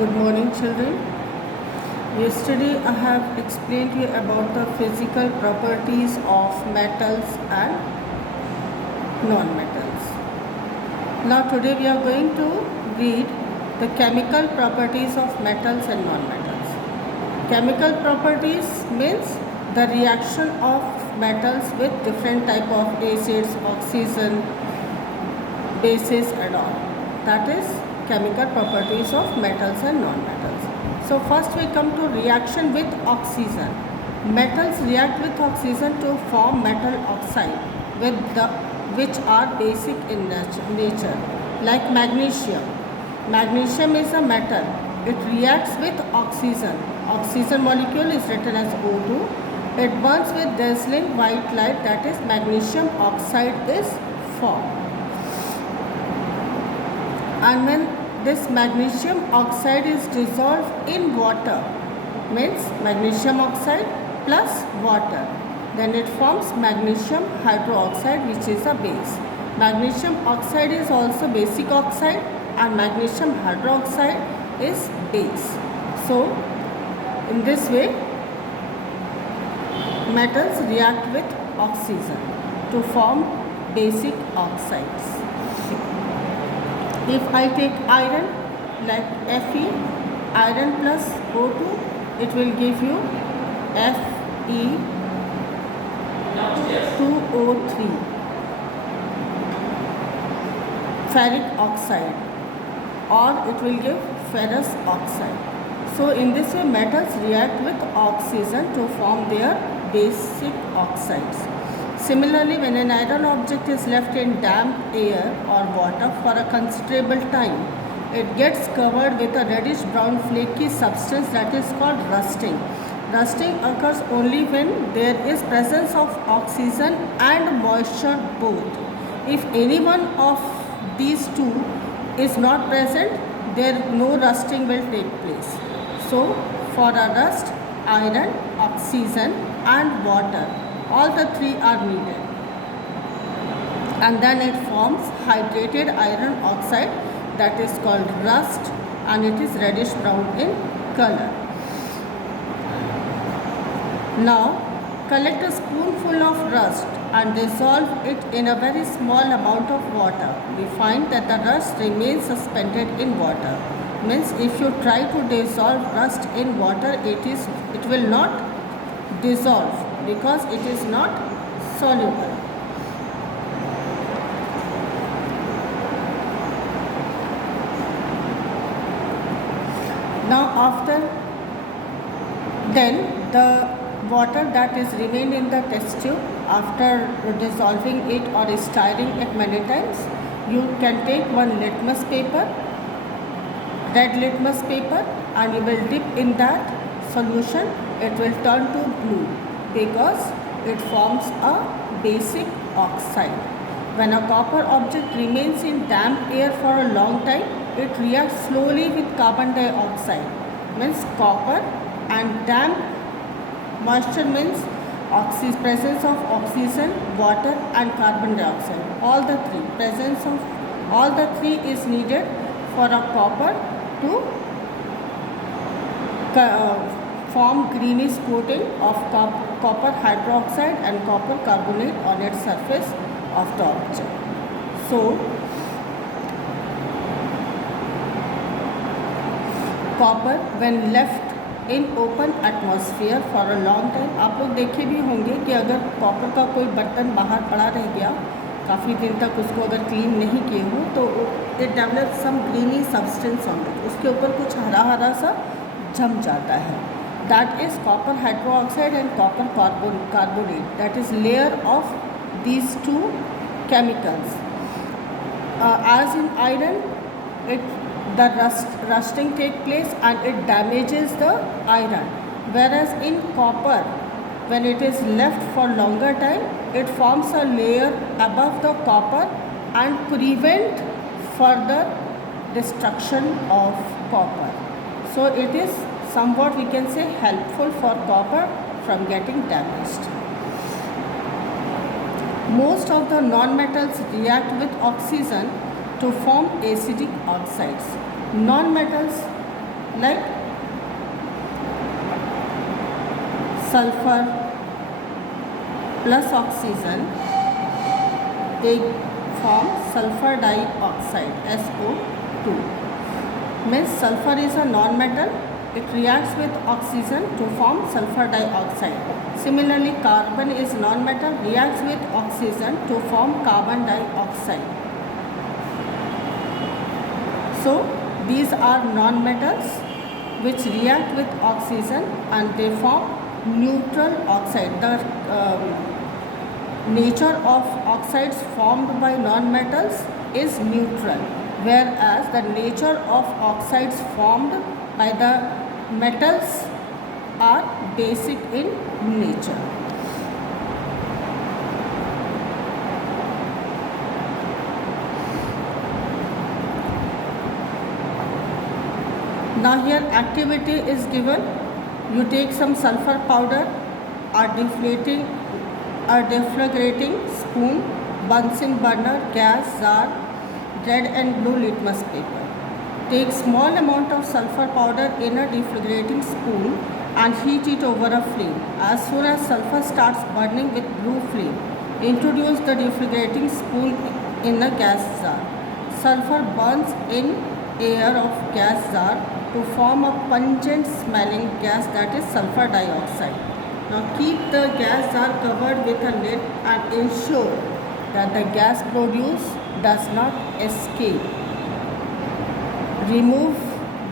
Good morning, children. Yesterday I have explained you about the physical properties of metals and non-metals. Now today we are going to read the chemical properties of metals and non-metals. Chemical properties means the reaction of metals with different type of acids, oxygen, bases and all. That is chemical properties of metals and non-metals. So first we come to reaction with oxygen. Metals react with oxygen to form metal oxide which are basic in nature, like magnesium. Magnesium is a metal. It reacts with oxygen. Oxygen molecule is written as O2. It burns with dazzling white light, that is magnesium oxide is formed. And when this magnesium oxide is dissolved in water, means magnesium oxide plus water, then it forms magnesium hydroxide, which is a base. Magnesium oxide is also basic oxide and magnesium hydroxide is base. So in this way metals react with oxygen to form basic oxides. If I take iron, like Fe, iron plus O2, it will give you Fe2O3, ferric oxide, or it will give ferrous oxide. So in this way metals react with oxygen to form their basic oxides. Similarly, when an iron object is left in damp air or water for a considerable time, it gets covered with a reddish brown flaky substance that is called rusting. Rusting occurs only when there is presence of oxygen and moisture both. If any one of these two is not present, no rusting will take place. So for a rust, iron, oxygen and water, all the three are needed, and then it forms hydrated iron oxide, that is called rust, and it is reddish brown in color. Now collect a spoonful of rust and dissolve it in a very small amount of water. We find that the rust remains suspended in water. Means if you try to dissolve rust in water, it will not dissolve because it is not soluble. Now then the water that is remained in the test tube, after dissolving it or stirring it many times, you can take one litmus paper, red litmus paper, and you will dip in that solution. It will turn to blue because it forms a basic oxide. When a copper object remains in damp air for a long time, it reacts slowly with carbon dioxide. Means copper and damp moisture means presence of oxygen, water and carbon dioxide. All the three, presence of all the three is needed for a copper to form greenish coating of copper hydroxide and copper carbonate on its surface of the object. So copper when left in open atmosphere for a long time, आप लोग देखे भी होंगे कि अगर copper का कोई बर्तन बाहर पड़ा रह गया काफ़ी दिन तक, उसको अगर क्लीन नहीं किए हो तो it develop some greeny substance on it, उसके ऊपर कुछ हरा हरा सा जम जाता है. That is copper hydroxide and copper carbonate, that is layer of these two chemicals. As in iron, the rusting take place and it damages the iron, whereas in copper, when it is left for longer time, it forms a layer above the copper and prevent further destruction of copper. So it is somewhat, we can say, helpful for copper from getting damaged. Most of the non-metals react with oxygen to form acidic oxides. Non-metals like sulfur plus oxygen, they form sulfur dioxide, SO2. Means sulfur is a non-metal, it reacts with oxygen to form sulfur dioxide. Similarly, carbon is non-metal, reacts with oxygen to form carbon dioxide. So these are non-metals which react with oxygen and they form neutral oxide. The nature of oxides formed by non-metals is neutral, whereas the nature of oxides formed by the metals are basic in nature. Now here activity is given. You take some sulfur powder, a deflagrating spoon, Bunsen burner, gas jar, red and blue litmus paper. Take small amount of sulfur powder in a deflagrating spoon and heat it over a flame. As soon as sulfur starts burning with blue flame, introduce the deflagrating spoon in a gas jar. Sulfur burns in air of gas jar to form a pungent smelling gas, that is sulfur dioxide. Now keep the gas jar covered with a lid and ensure that the gas produced does not escape. Remove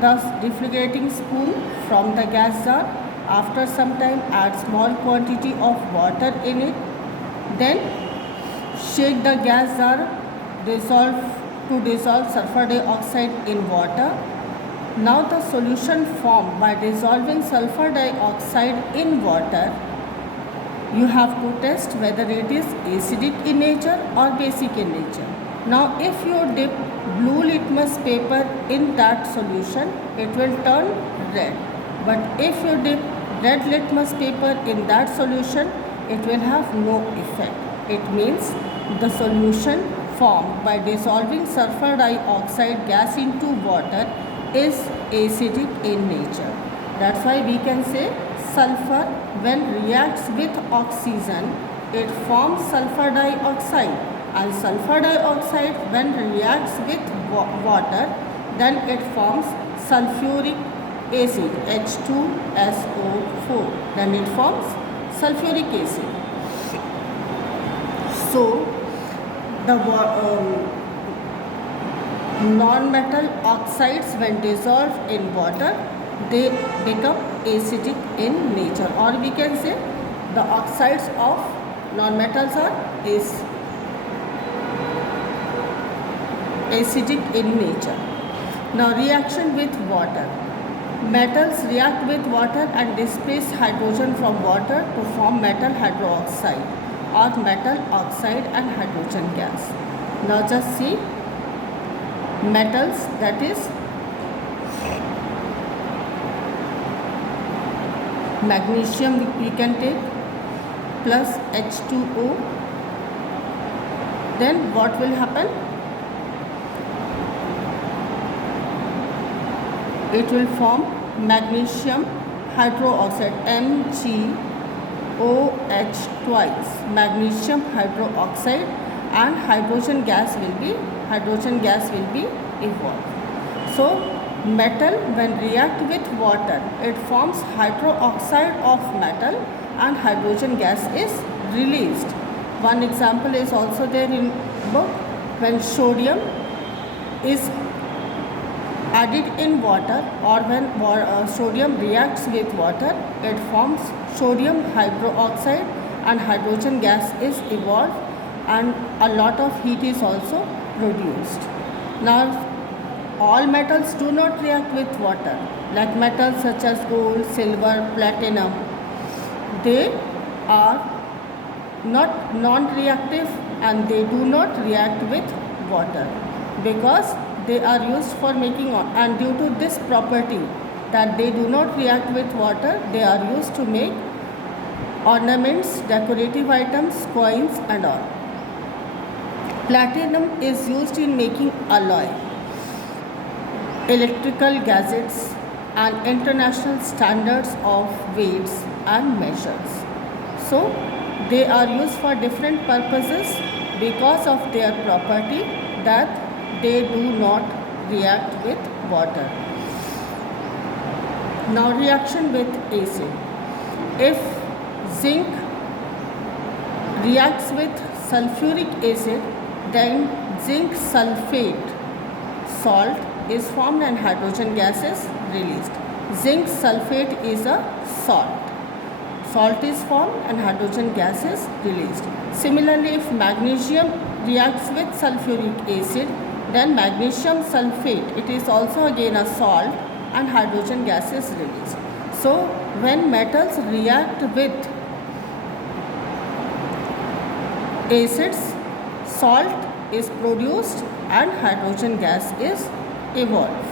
the deflagrating spoon from the gas jar. After some time, add small quantity of water in it. Then shake the gas jar to dissolve sulfur dioxide in water. Now the solution formed by dissolving sulfur dioxide in water, you have to test whether it is acidic in nature or basic in nature. Now if you dip blue litmus paper in that solution, it will turn red. But if you dip red litmus paper in that solution, it will have no effect. It means the solution formed by dissolving sulfur dioxide gas into water is acidic in nature. That's why we can say sulfur when reacts with oxygen, it forms sulfur dioxide, and sulfur dioxide when reacts with water, then it forms sulfuric acid, H2SO4, then it forms sulfuric acid. So the non-metal oxides when dissolved in water, they become acidic in nature, or we can say the oxides of non-metals are acidic in nature. Now reaction with water. Metals react with water and displace hydrogen from water to form metal hydroxide or metal oxide and hydrogen gas. Now just see metals, that is magnesium we can take plus H2O. Then what will happen? It will form magnesium hydroxide, MgOH twice, magnesium hydroxide, and hydrogen gas will be evolved. So metal when react with water, it forms hydroxide of metal and hydrogen gas is released. One example is also there in book. When sodium is added in water, or when sodium reacts with water, it forms sodium hydroxide and hydrogen gas is evolved, and a lot of heat is also produced. Now all metals do not react with water, like metals such as gold, silver, platinum, they are not non-reactive and they do not react with water because they are used for making, and due to this property that they do not react with water, they are used to make ornaments, decorative items, coins and all. Platinum is used in making alloy, electrical gadgets and international standards of weights and measures. So they are used for different purposes because of their property that they do not react with water. Now reaction with acid. If zinc reacts with sulfuric acid, then zinc sulfate salt is formed and hydrogen gas is released. Zinc sulfate is a salt. Salt is formed and hydrogen gas is released. Similarly, if magnesium reacts with sulfuric acid, then magnesium sulfate, it is also again a salt and hydrogen gas is released. So when metals react with acids, salt is produced and hydrogen gas is evolved.